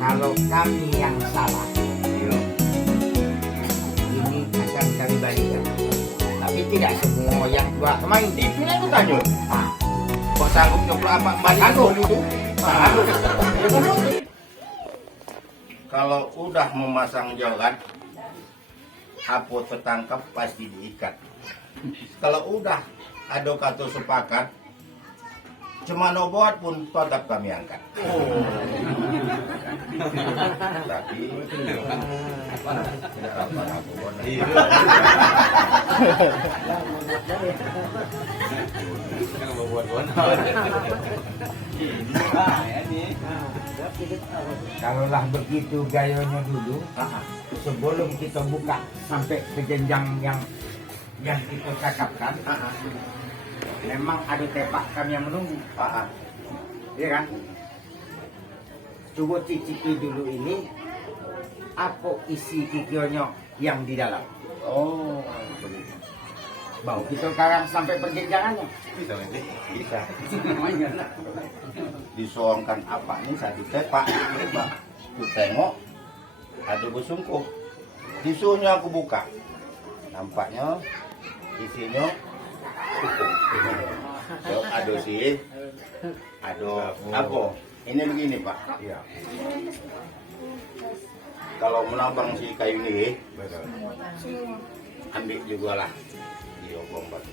Kalau kami yang salah, ini akan kami balikan. Tapi tidak semua yang dua kemarin itu yang tanya. Kok sanggup nyoba apa balik itu? Kalau udah memasang joran, apa tertangkap pasti diikat. Kalau udah ada kata sepakat, cuma buat pun tetap kami angkat. Tapi tidak apa-apa. Kalaulah begitu gayanya dulu, sebelum kita buka sampai ke jenjang yang kita cakapkan, memang ada tepak kami yang menunggu. Iya kan? Coba cicipi dulu ini, apa isi kikionya yang di dalam. Oh, Bau kita sekarang sampai perjenjangannya. bisa. Disoangkan apa nih satu tepak, ku tengok ada besungkuh. Disuruhnya aku buka, nampaknya isinya cukup. So, ada sih, ada apa? Ini begini Pak. Iya. Kalau menabang si kayu ini, ambil juga lah. Dia bombat.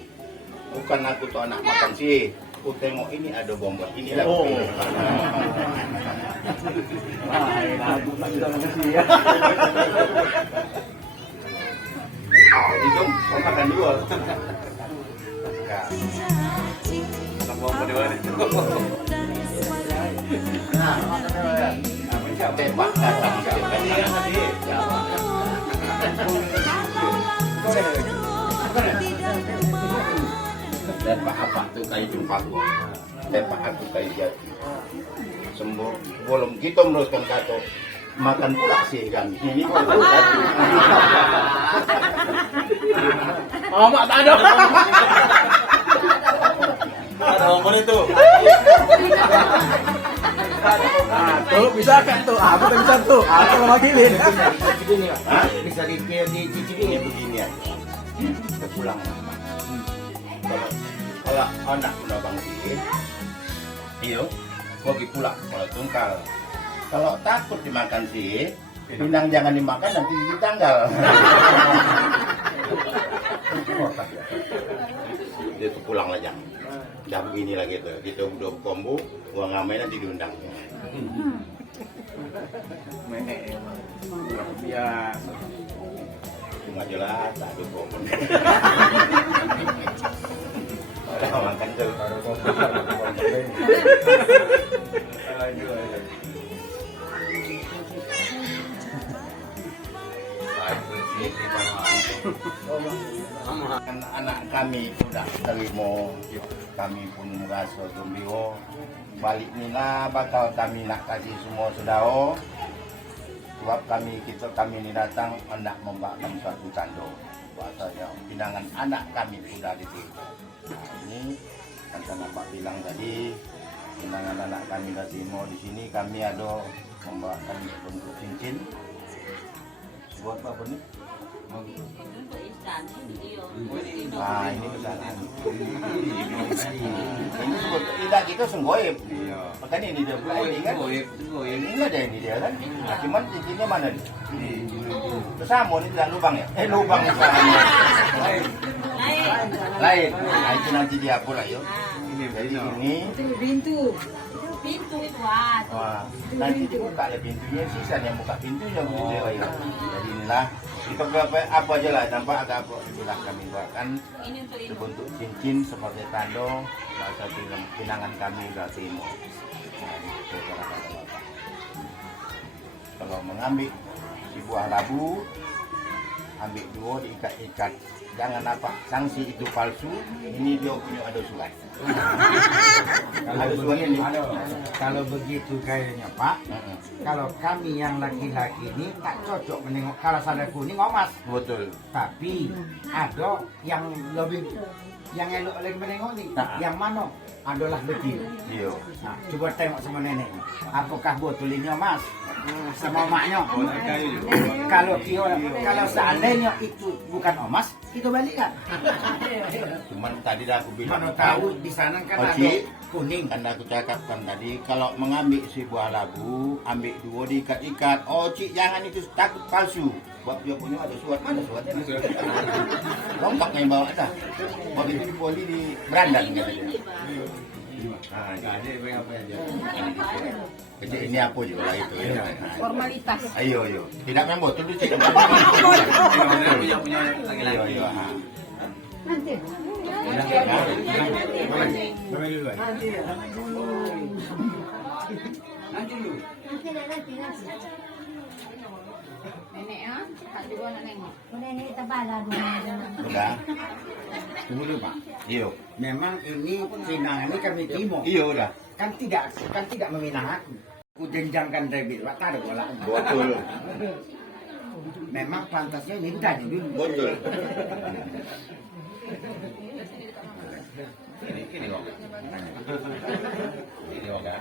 Bukan aku tuh anak makan sih. Aku tengok ini ada bombat. Inilah. Itu makan dua. Tembak datang. Tembak apa tuh kayu jumpa gua. Tembak aku kayu jati. Sembuh. Belum kita meneruskan kata makan pula sih kan. Ini kalau Mak tak ada. Ada ngomong itu. Tuh bisa kan tuh. Aku tak bisa tuh. Aku mau wakilin. Begini Pak, bisa dicicipi. ini begini aja. Kita pulang. Kalau anak menabang sih, iyo, pergi pulang. Kalau tungkal, kalau takut dimakan sih, pindang jangan dimakan nanti ditanggal. Dia tuh pulang aja. Dah begini lagi tuh, kita udah kombo, uang ngamen nanti diundang. Menek emang. Luar biasa. Cuma jelas, tak ada kombo. Udah makan tuh. Anak kami sudah terima, kami pun merasa gembira. Balik nila bakal kami nak kasih semua saudara. Sebab kami ini datang hendak membawakan suatu tanda bahasanya pinangan anak kami sudah diterima. Nah, ini kan Pak bilang tadi pinangan anak kami sudah diterima. Di sini kami ada membawakan bentuk cincin. Buat apa nih? Nah, ini kesalahan. Ini sebut tidak kita senggoib. Makanya ini dia ini kan. Ini ada ini dia kan. Nah, cuman cincinnya mana nih? Bersama ini tidak lubang ya? Lubang itu. Lain. Nah, itu nanti dia pula yuk. Jadi ini Pintu itu wah, nanti dibuka oleh pintunya, sisa yang buka pintunya gitu ya. Jadi inilah kita apa aja lah, nampak agak apa itulah kami buatkan bentuk cincin sebagai tanda bahasa pinangan kami sudah terima. Nah, itu kata-kata. Kalau mengambil si buah labu, ambil dua diikat-ikat. Jangan apa sanksi itu palsu. Ini dia punya ada surat. Ada suratnya nih. Kalau begitu kayaknya Pak, kalau kami yang laki-laki ini tak cocok menengok kalau sadar kuning omas. Betul. Tapi ada yang lebih yang elok lagi menengok nih. Yang mana adalah begitu. Iya. Nah, coba tengok sama nenek. Apakah botol ini emas? sama maknya. Kalau kalau seandainya itu bukan emas, kita balikan. Cuman tadi dah aku bilang Mana tahu di sana kan ada Oci, kuning. kan aku cakapkan tadi kalau mengambil si buah labu, ambil dua diikat-ikat. Oh cik jangan itu takut palsu. Buat dia punya ada surat mana suratnya? Lompat yang bawa dah. Buat itu boleh di berandan kata dia. Kecil ini apa juga lah itu ya. Formalitas. Ayo ayo. Tidak main botol dulu cik. Ayo ayo. Nanti. Nenek ah, tak juga nak nengok. Nenek tebal dulu. Sudah. Tunggu dulu Pak. Iyo. Memang ini Pinang ini kami timo. Iyo udah. Kan tidak meminang aku. Aku jenjangkan debit, Pak taruh bola. Betul. Memang pantasnya ini tadi dulu. Betul.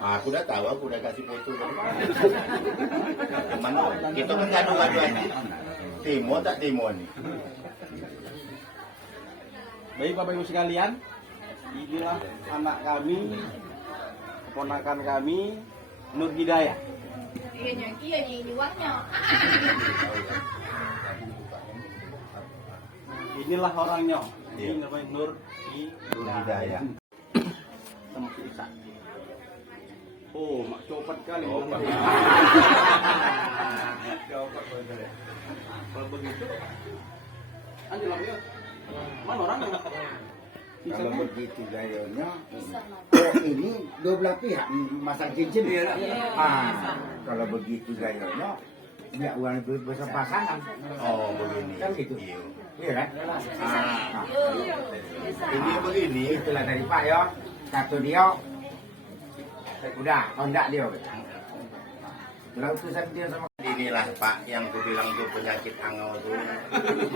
Aku udah tahu, aku udah kasih foto. Mana kita kan ngadu-ngadu aja. Timo tak timo nih. Baik Bapak Ibu sekalian, inilah anak kami, keponakan kami, Nur Hidayah. Iya ini uangnya. Inilah orangnya. Iya. Ini namanya Nur Hidayah. Sama si Isa. Oh, mak copat kali. Oh, Mak. Pak. Copat bener. Kalau begitu, anjir lah ya. Mana orang enggak? Kalau begitu gayanya, oh ini dua belah pihak masang cincin. Kalau begitu gayanya, ya uang duit besar pasangan. Oh, begini. Kan gitu. Iya. Iya kan? Ini begini. Itulah dari Pak ya. Satu dia, udah, kondak dia. Lalu utusan dia sama. Inilah Pak yang ku bilang itu penyakit angau itu.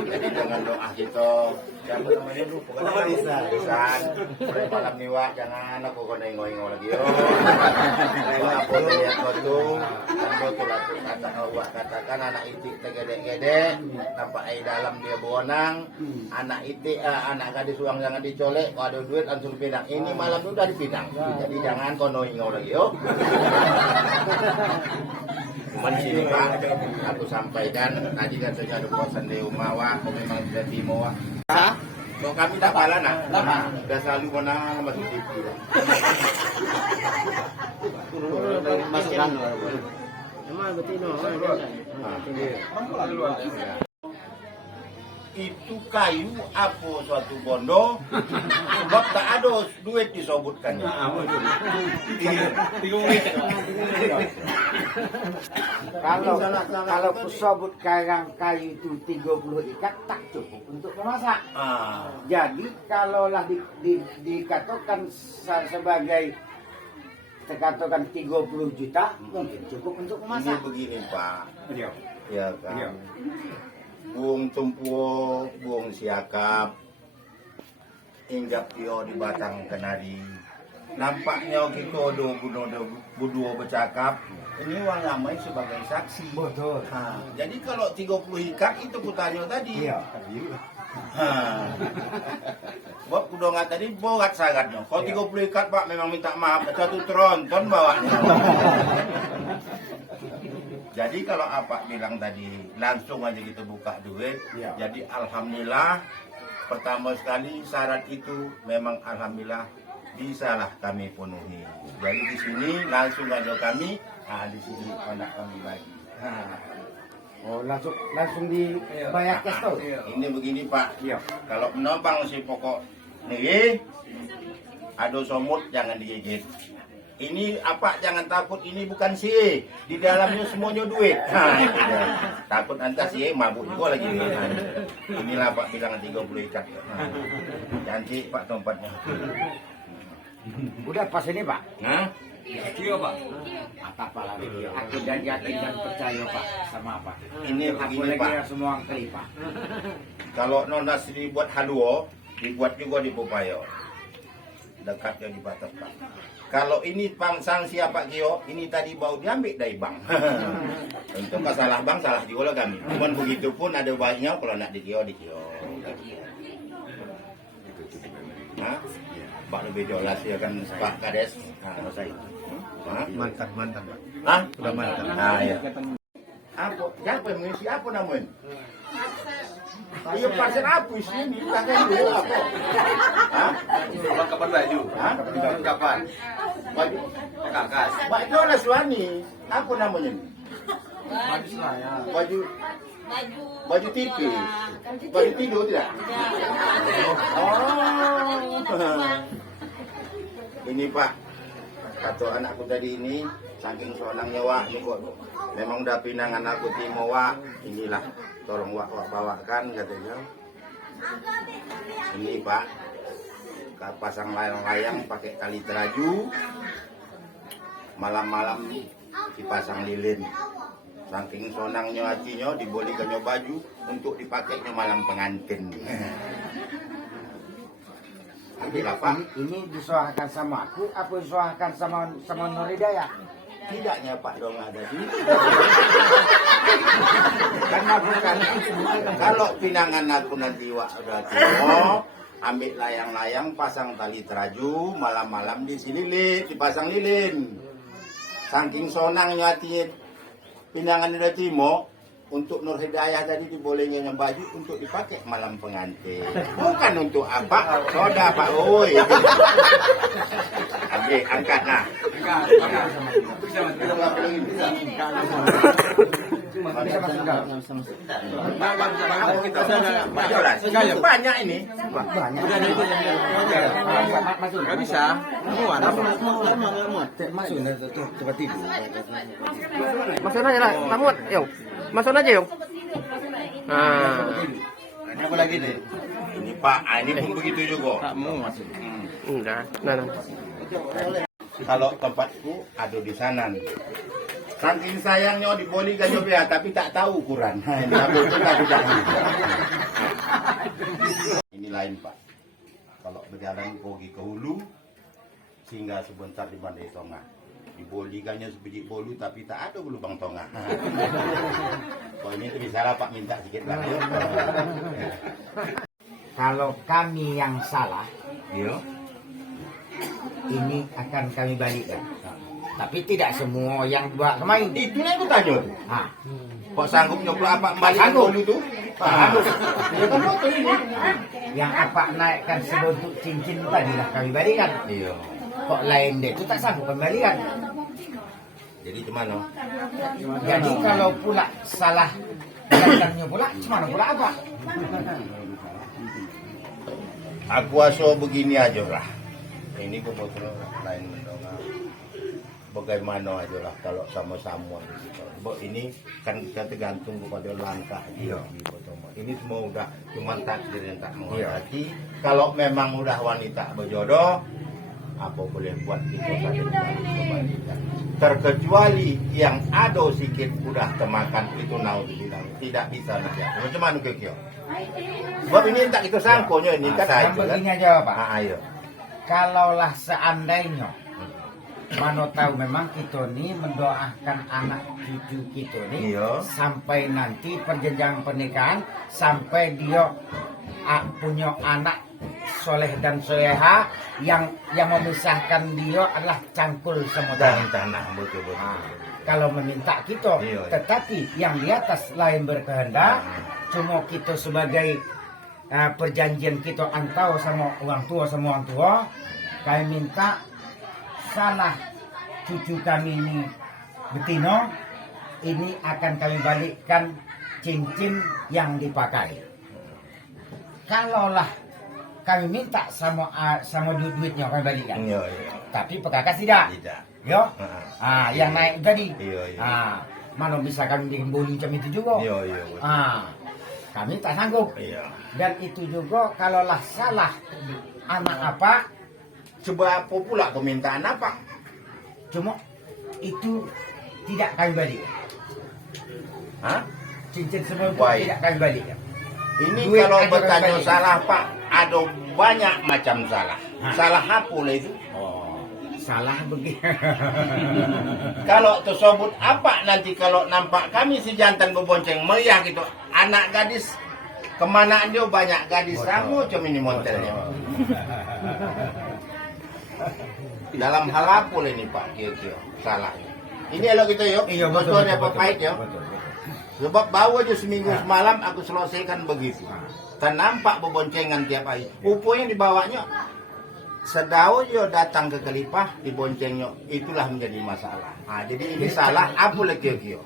Jadi dengan doa kita, siapa namanya lu? Pokoknya Isan. Mulai malam nih Wak, jangan aku kena ingo-ingo lagi yo. Kalau apa lihat foto, kamu telah kata Allah katakan anak itik tegede-gede, tanpa air dalam dia bonang. Anak itik, anak gadis uang jangan dicolek. Kalau ada duit langsung pinang. Ini malam itu udah dipinang. Jadi jangan kono ingo lagi yo. Cuman sini Pak, aku sampaikan tadi katanya ada kosan di rumah Wak, memang sudah timo Wak. Kok kami tak pala nak? Sudah selalu menang masuk TV. Masukkan. Emang betul no. Itu kayu apa suatu bondo sebab tak ada duit disobutkan. Kalau kusobut kayu itu 30 ikat tak cukup untuk memasak. Jadi kalaulah dikatakan sebagai terkatakan 30 juta mungkin cukup untuk Ini memasak. begini Pak, Iya. ya kan. Buang tumpuo, buang siakap, hinggap dia di batang kenari. Nampaknya kita berdua bercakap, ini uang ramai sebagai saksi. Betul. Jadi kalau 30 ikat itu kutanya tadi. Iya. Buat kudongat tadi buat sangatnya. Kalau 30 ikat Pak memang minta maaf, satu tronton bawanya. Jadi kalau apa bilang tadi langsung aja kita buka duit. Ya. Jadi alhamdulillah pertama sekali syarat itu memang alhamdulillah bisalah kami penuhi. Jadi di sini langsung aja kami, di sini anak kami bagi. Oh langsung dibayar cash tuh. Ini begini Pak. Iya. Kalau penumpang si pokok nih, ada somut jangan digigit. Ini apa jangan takut ini bukan si di dalamnya semuanya duit. Itu dia. Takut antar si mabuk juga lagi. Inilah Pak bilang 30 ikat. Cantik Pak tempatnya. Udah pas ini Pak. Nah, Iya Pak. Apa lagi? Aku dan yakin dan percaya Pak sama Pak. ini Aku begini lagi Pak. semua kali Pak. Kalau nonas dibuat haluo, dibuat juga di Popayo. Dekatnya di Batak Pak. Kalau ini pangsang siapa Kio, ini tadi bau diambil dari bang. Untuk salah bang, salah juga kami. Cuman begitu pun ada baiknya kalau nak di Kio. Hah? Pak lebih jelas ya kan Pak Kades. Nah, saya. Hah? Mantan, Pak. Hah? Sudah mantan. Nah, ya. Apa? Siapa yang mengisi apa namanya? Iya parcel apa sini? Tangan dia apa? Hah? Kapan baju? Hah? Kapan? Baju. Kakas. Baju ada suami. Apa namanya? Baju. Baju tipis. Baju tidur tidak? Oh. Ini Pak, kata anakku tadi ini, saking seorangnya Wak, ini kok memang udah pinangan aku timo Wak, inilah tolong Wak bawakan katanya. Ini Pak, pasang layang-layang pakai tali teraju, malam-malam dipasang lilin. Saking sonangnya hatinya dibolikannya baju untuk dipakainya malam pengantin. Inilah Pak. Ini disuarakan sama aku, apa disuarakan sama Nuridaya? Tidaknya Pak dong ada sih. Karena bukan Kalau pinangan aku nanti Wak udah timo, ambil layang-layang, pasang tali teraju, malam-malam dipasang lilin. Saking sonangnya hatinya pinangan udah timo, untuk Nur Hidayah tadi dibolehnya yang baju untuk dipakai malam pengantin. Bukan untuk apa? Soda Pak Oi. Ambil, angkat nah. Banyak ini. banyak. Nggak bisa. Muat. Sudah tuh cepat tidur. Masukin aja lah, tamut. Yuk. Masukin aja yuk. Nah. Ini apa lagi nih? Ini Pak, ini pun begitu juga. Muat. Enggak. Nah. Kalau tempatku ada di sana. Saking sayangnya diboli kan ya, tapi tak tahu ukuran. Ini aku pun tak tahu. Ini lain Pak. Kalau berjalan pergi ke hulu, sehingga sebentar di Bandai Tonga. Dibolikannya sebiji bolu tapi tak ada lubang tonga. Kalau ini bisa lah Pak minta sedikit lah. Kalau kami yang salah, Iya. ini akan kami balikkan. Tapi tidak semua yang buat kemarin. Itu yang aku tanya tuh. Nah, Kok sanggup nyoba apa balik Sanggup. bolu tuh? Sanggup. Ya kan foto ini. yang apa naikkan sebentuk cincin tadi lah kami balikan. Iya. Kok lain deh itu tak sanggup kembalikan. Jadi gimana? Jadi kalau pula salah datangnya pula, gimana pula apa? Aku aso begini aja lah. Ini kebetulan lain mendonga. Bagaimana aja lah kalau sama-sama gitu. Ini kan kita tergantung kepada langkah dia. Ini semua udah cuma takdir yang tak menghormati. Kalau memang udah wanita berjodoh, apa boleh buat kita kembalikan. Terkecuali yang ada sedikit udah temakan itu naudzubillah tidak bisa nak ya. Macam mana kekio? Sebab ini tak kita sangkonya ini kan Yang aja. begini aja Pak. Ayo. Kalaulah seandainya Mano tahu memang kita ni mendoakan anak cucu kita ni Iya. sampai nanti perjenjang pernikahan sampai dia punya anak soleh dan soleha yang memisahkan dia adalah cangkul semua Tanah betul. kalau meminta kita, Iya. tetapi yang di atas lain berkehendak, cuma kita sebagai perjanjian kita antau sama orang tua, kami minta salah cucu kami ini betina, ini akan kami balikkan cincin yang dipakai. Kalaulah kami minta sama duitnya kami balikkan, Iya. tapi pekakas tidak. Tidak. Yo, Ah. yang naik tadi. Iya. Mana bisa kami bikin bolu macam itu juga. Iya. Kami tak sanggup. Iya. Dan itu juga kalaulah salah anak apa, Coba apa pula permintaan apa? cuma itu tidak kami balik. Hah? Cincin semua itu Baik. tidak kami balik. Ini Duit kalau aja bertanya kembali. salah Pak, ada banyak macam salah. Hah? Salah apa lah itu? salah begitu. Kalau tersebut apa nanti kalau nampak kami si jantan berbonceng meriah gitu, anak gadis kemana dia banyak gadis ramu cuma ini montelnya. Dalam hal apa ini Pak Kio salah. Ini elok kita yuk. Iya betul ada apa pahit ya. betul. Sebab bawa aja seminggu semalam aku selesaikan begitu. Dan nampak berboncengan tiap hari. Upanya dibawanya sedau yo datang ke Kelipah diboncengnya itulah menjadi masalah. Jadi ini salah apa lagi Kio.